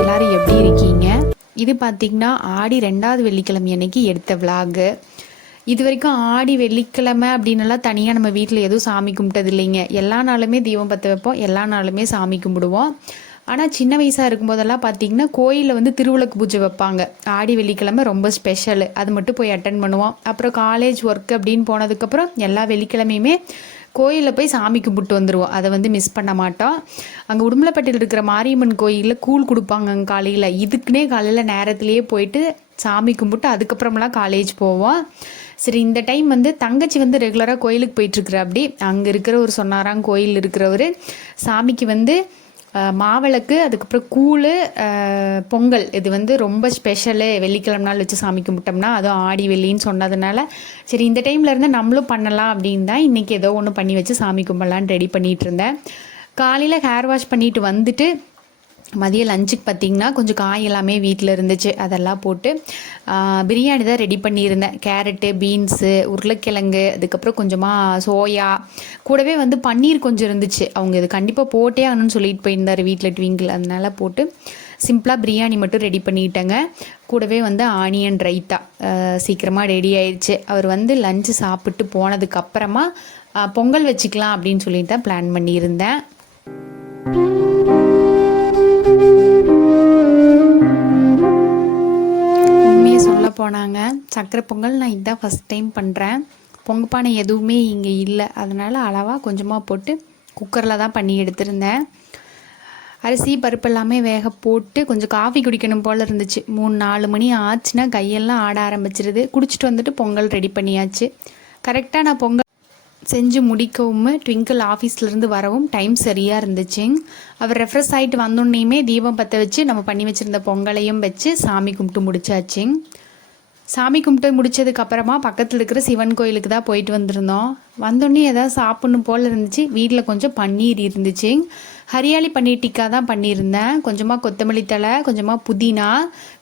எல்லாரும் எப்படி இருக்கீங்க? இது பார்த்திங்கன்னா ஆடி ரெண்டாவது வெள்ளிக்கிழமை அன்னைக்கு எடுத்த விலாகு இது வரைக்கும் ஆடி வெள்ளிக்கிழமை அப்படின்னலாம் தனியாக நம்ம வீட்டில் எதுவும் சாமி கும்பிட்டது இல்லைங்க. எல்லா நாளுமே தீபம் பற்ற வைப்போம். எல்லா நாளுமே சாமி கும்பிடுவோம். ஆனால் சின்ன வயசாக இருக்கும்போதெல்லாம் பார்த்தீங்கன்னா கோயிலில் வந்து திருவிளக்கு பூஜை வைப்பாங்க. ஆடி வெள்ளிக்கிழமை ரொம்ப ஸ்பெஷல் அது மட்டும் போய் அட்டன் பண்ணுவோம். அப்புறம் காலேஜ் ஒர்க் அப்படின்னு போனதுக்கப்புறம் எல்லா வெள்ளிக்கிழமையுமே கோயிலில் போய் சாமி கும்பிட்டு வந்துடுவோம் அதை வந்து மிஸ் பண்ண மாட்டோம் அங்கே உடுமலைப்பட்டியில் இருக்கிற மாரியம்மன் கோயிலில் கூழ் கொடுப்பாங்க அங்கே காலையில். இதுக்குன்னே காலையில் நேரத்துலேயே போயிட்டு சாமி கும்பிட்டு அதுக்கப்புறமெல்லாம் காலேஜ் போவோம் சரி இந்த டைம் வந்து தங்கச்சி வந்து ரெகுலராக கோயிலுக்கு போயிட்டுருக்குற அப்படி. அங்கே இருக்கிற ஒரு சொன்னாராம் கோயில் இருக்கிறவர். சாமிக்கு வந்து மாவிளக்கு அதுக்கப்புறம் கூழ் பொங்கல். இது வந்து ரொம்ப ஸ்பெஷலு வெள்ளிக்கிழமை நாள் வச்சு சாமி கும்பிட்டோம்னா அதுவும் ஆடி வெள்ளின்னு சொன்னதுனால சரி இந்த டைமில் இருந்து நம்மளும் பண்ணலாம் அப்படின்னு தான் இன்றைக்கி ஏதோ ஒன்று பண்ணி வச்சு சாமி கும்பிடலான்னு ரெடி பண்ணிகிட்டு இருந்தேன். காலையில் ஹேர் வாஷ் பண்ணிட்டு வந்துட்டு மதியம் லஞ்சுக்கு பார்த்தீங்கன்னா கொஞ்சம் காய் எல்லாமே வீட்டில் இருந்துச்சு. அதெல்லாம் போட்டு பிரியாணி தான் ரெடி பண்ணியிருந்தேன். கேரட்டு பீன்ஸு உருளைக்கிழங்கு அதுக்கப்புறம் கொஞ்சமாக சோயா. கூடவே வந்து பன்னீர் கொஞ்சம் இருந்துச்சு. அவங்க இது கண்டிப்பாக போட்டே ஆகணும்னு சொல்லிட்டு போயிருந்தார் வீட்டில் ட்விங்கில் அதனால போட்டு சிம்பிளாக பிரியாணி மட்டும் ரெடி பண்ணிட்டேங்க. கூடவே வந்து ஆனியன் ரைத்தா சீக்கிரமாக ரெடி ஆயிடுச்சு அவர் வந்து லஞ்சு சாப்பிட்டு போனதுக்கப்புறமா பொங்கல் வச்சுக்கலாம் அப்படின்னு சொல்லிட்டு தான் பிளான் பண்ணியிருந்தேன். போனாங்க. சக்கரை பொங்கல் நான் இதுதான் ஃபஸ்ட் டைம் பண்ணுறேன் பொங்கப்பானை எதுவுமே இங்கே இல்லை. அதனால் அளவாக கொஞ்சமாக போட்டு குக்கரில் தான் பண்ணி எடுத்திருந்தேன். அரிசி பருப்பு எல்லாமே வேக போட்டு கொஞ்சம் காஃபி குடிக்கணும் போல் இருந்துச்சு. மூணு நாலு மணி ஆச்சுன்னா கையெல்லாம் ஆட ஆரம்பிச்சிருது. குடிச்சிட்டு வந்துட்டு பொங்கல் ரெடி பண்ணியாச்சு. கரெக்டாக நான் பொங்கல் செஞ்சு முடிக்கவும் ட்விங்கிள் ஆஃபீஸ்லேருந்து வரவும் டைம் சரியாக இருந்துச்சு. அவர் ரெஃப்ரெஷ் ஆகிட்டு வந்தோன்னையுமே தீபம் பற்ற வச்சு நம்ம பண்ணி வச்சுருந்த பொங்கலையும் வச்சு சாமி கும்பிட்டு முடிச்சாச்சு. சாமி கும்பிட்டு முடிச்சதுக்கப்புறமா பக்கத்தில் இருக்கிற சிவன் கோயிலுக்கு தான் போயிட்டு வந்திருந்தோம். வந்தோடனே ஏதாவது சாப்பிட்ணும் போல் இருந்துச்சு. வீட்டில் கொஞ்சம் பன்னீர் இருந்துச்சு. ஹரியாளி பன்னீர் டிக்கா தான் பண்ணியிருந்தேன். கொஞ்சமாக கொத்தமல்லி தழை கொஞ்சமாக புதினா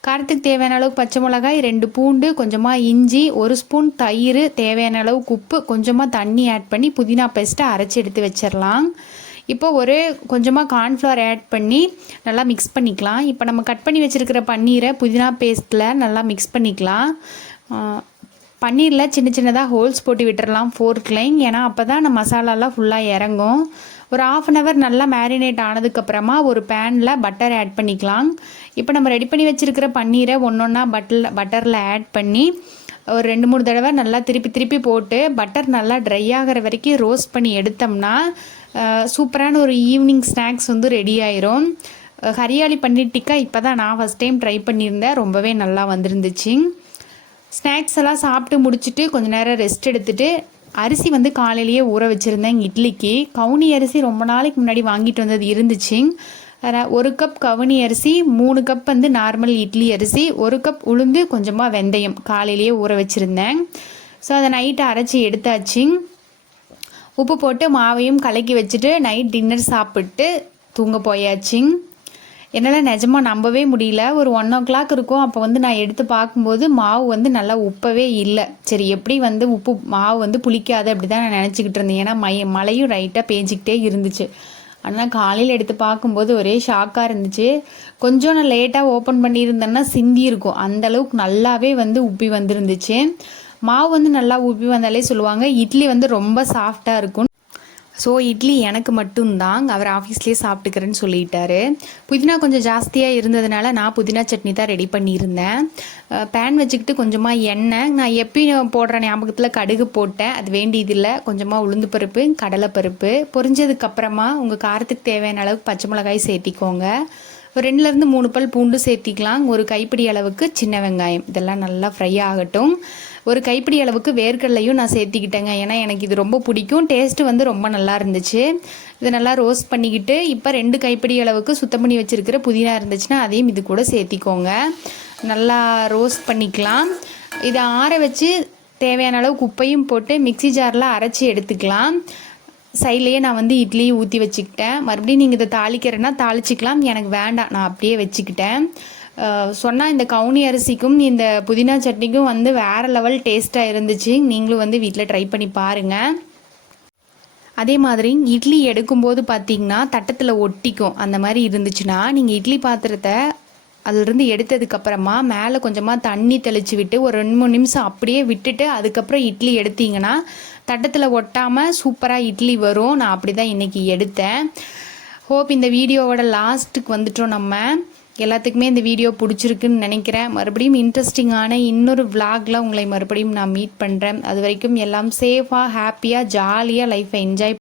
காரத்துக்கு தேவையான அளவுக்கு பச்சை மிளகாய் ரெண்டு பூண்டு கொஞ்சமாக இஞ்சி ஒரு ஸ்பூன் தயிர் தேவையான அளவுக்கு உப்பு கொஞ்சமாக தண்ணி ஆட் பண்ணி புதினா பேஸ்ட்டை அரைச்சி எடுத்து வச்சிடலாம். இப்போ ஒரு கொஞ்சமாக கார்ன்ஃப்ளவர் ஆட் பண்ணி நல்லா மிக்ஸ் பண்ணிக்கலாம். இப்போ நம்ம கட் பண்ணி வச்சுருக்கிற பன்னீரை புதினா பேஸ்ட்டில் நல்லா மிக்ஸ் பண்ணிக்கலாம். பன்னீரில் சின்ன சின்னதாக ஹோல்ஸ் போட்டு விட்டுறலாம் ஃபோர்க்லைன் ஏன்னா அப்போ தான் நம்ம மசாலாலாம் ஃபுல்லாக இறங்கும். ஒரு ஆஃப் அன் ஹவர் நல்லா மேரினேட் ஆனதுக்கப்புறமா ஒரு பேனில் பட்டர் ஆட் பண்ணிக்கலாம். இப்போ நம்ம ரெடி பண்ணி வச்சுருக்கிற பன்னீரை ஒன்று ஒன்றா பட்டரில் பட்டரில் ஆட் பண்ணி ஒரு ரெண்டு மூணு தடவை நல்லா திருப்பி திருப்பி போட்டு பட்டர் நல்லா ட்ரை ஆகிற வரைக்கும் ரோஸ்ட் பண்ணி எடுத்தோம்னா சூப்பரான ஒரு ஈவினிங் ஸ்நாக்ஸ் வந்து ரெடி ஆயிரும். ஹரியாலி ஹரியாளி பன்னீர் டிக்கா இப்போ தான் நான் ஃபஸ்ட் டைம் ட்ரை பண்ணியிருந்தேன். ரொம்பவே நல்லா வந்திருந்துச்சு. ஸ்நாக்ஸ் எல்லாம் சாப்பிட்டு முடிச்சுட்டு கொஞ்ச நேரம் ரெஸ்ட் எடுத்துட்டு அரிசி வந்து காலையிலேயே ஊற வச்சுருந்தேன் இட்லிக்கு. கவுனி அரிசி ரொம்ப நாளைக்கு முன்னாடி வாங்கிட்டு வந்தது இருந்துச்சு. ஒரு கப் கவுனி அரிசி மூணு கப் வந்து நார்மல் இட்லி அரிசி ஒரு கப் உளுந்து கொஞ்சமாக வெந்தயம் காலையிலேயே ஊற வச்சுருந்தேன். ஸோ அதை நைட்டு அரைச்சி எடுத்தாச்சு. உப்பு போட்டு மாவையும் கலக்கி வச்சுட்டு நைட் டின்னர் சாப்பிட்டு தூங்க போயாச்சிங் என்னால் நிஜமாக நம்பவே முடியல. ஒரு ஒன் ஓ கிளாக் இருக்கும். அப்போ வந்து நான் எடுத்து பார்க்கும்போது மாவு வந்து நல்லா உப்பவே இல்லை. சரி எப்படி வந்து உப்பு மாவு வந்து புளிக்காது அப்படி தான் நான் நினச்சிக்கிட்டு இருந்தேன். ஏன்னா மய மழையும் ரைட்டாக பேஞ்சிக்கிட்டே இருந்துச்சு. ஆனால் காலையில் எடுத்து பார்க்கும்போது ஒரே ஷாக்காக இருந்துச்சு. கொஞ்சம் நான் லேட்டாக ஓப்பன் பண்ணியிருந்தேன்னா சிந்தி இருக்கும். அந்த அளவுக்கு நல்லாவே வந்து உப்பி வந்துருந்துச்சு. மாவு வந்து நல்லா உப்பி வந்தாலே சொல்லுவாங்க இட்லி வந்து ரொம்ப சாஃப்டாக இருக்கும். ஸோ இட்லி எனக்கு மட்டும்தான் அவர் ஆஃபீஸ்லேயே சாப்பிட்டுக்கிறேன்னு சொல்லிட்டாரு. புதினா கொஞ்சம் ஜாஸ்தியாக இருந்ததுனால நான் புதினா சட்னி தான் ரெடி பண்ணியிருந்தேன். பேன் வச்சுக்கிட்டு கொஞ்சமாக எண்ணெய். நான் எப்பயும் போடுற ஞாபகத்தில் கடுகு போட்டேன். அது வேண்டியதில்லை. கொஞ்சமாக உளுந்து பருப்பு கடலைப்பருப்பு பொரிஞ்சதுக்கப்புறமா உங்கள் காரத்துக்கு தேவையான அளவுக்கு பச்சை மிளகாய் சேர்த்திக்கோங்க. ஒரு ரெண்டுலேருந்து மூணு பல் பூண்டு சேர்த்திக்கலாம். ஒரு கைப்பிடி அளவுக்கு சின்ன வெங்காயம். இதெல்லாம் நல்லா ஃப்ரை ஆகட்டும். ஒரு கைப்பிடி அளவுக்கு வேர்க்கடலையும் நான் சேர்த்திக்கிட்டேங்க. ஏன்னா எனக்கு இது ரொம்ப பிடிக்கும். டேஸ்ட்டு வந்து ரொம்ப நல்லா இருந்துச்சு. இது நல்லா ரோஸ்ட் பண்ணிக்கிட்டு இப்போ ரெண்டு கைப்பிடி அளவுக்கு சுத்தம் பண்ணி வச்சுருக்கிற புதினா இருந்துச்சுன்னா அதையும் இது கூட சேர்த்திக்கோங்க. நல்லா ரோஸ்ட் பண்ணிக்கலாம். இதை ஆற வச்சு தேவையான அளவுக்கு குப்பையும் போட்டு மிக்ஸி ஜாரில் அரைச்சி எடுத்துக்கலாம். சைட்லேயே நான் வந்து இட்லி ஊற்றி வச்சுக்கிட்டேன். மறுபடியும் நீங்கள் இதை தாளிக்கிறேன்னா தாளிச்சிக்கலாம். எனக்கு வேண்டாம் நான் அப்படியே வச்சுக்கிட்டேன். சொன்னால் இந்த கவுனி அரிசிக்கும் இந்த புதினா சட்னிக்கும் வந்து வேறு லெவல் டேஸ்ட்டாக இருந்துச்சு. நீங்களும் வந்து வீட்டில் ட்ரை பண்ணி பாருங்கள் அதே மாதிரி இட்லி எடுக்கும்போது பார்த்தீங்கன்னா தட்டத்தில் ஒட்டிக்கும். அந்த மாதிரி இருந்துச்சுன்னா நீங்கள் இட்லி பாத்திரத்தை அதுலேருந்து எடுத்ததுக்கப்புறமா மேலே கொஞ்சமாக தண்ணி தெளித்து விட்டு ஒரு ரெண்டு மூணு நிமிஷம் அப்படியே விட்டுட்டு அதுக்கப்புறம் இட்லி எடுத்தீங்கன்னா தட்டத்தில் ஒட்டாமல் சூப்பராக இட்லி வரும். நான் அப்படி தான் இன்றைக்கி எடுத்தேன். ஹோப் இந்த வீடியோவோட லாஸ்ட்டுக்கு வந்துட்டோம் நம்ம. எல்லாத்துக்குமே இந்த வீடியோ பிடிச்சிருக்குன்னு நினைக்கிறேன். மறுபடியும் இன்ட்ரெஸ்டிங்கான இன்னொரு விளாகில் உங்களை மறுபடியும் நான் மீட் பண்ணுறேன் அது வரைக்கும் எல்லாம் சேஃபாக ஹாப்பியாக ஜாலியாக லைஃப்பை என்ஜாய்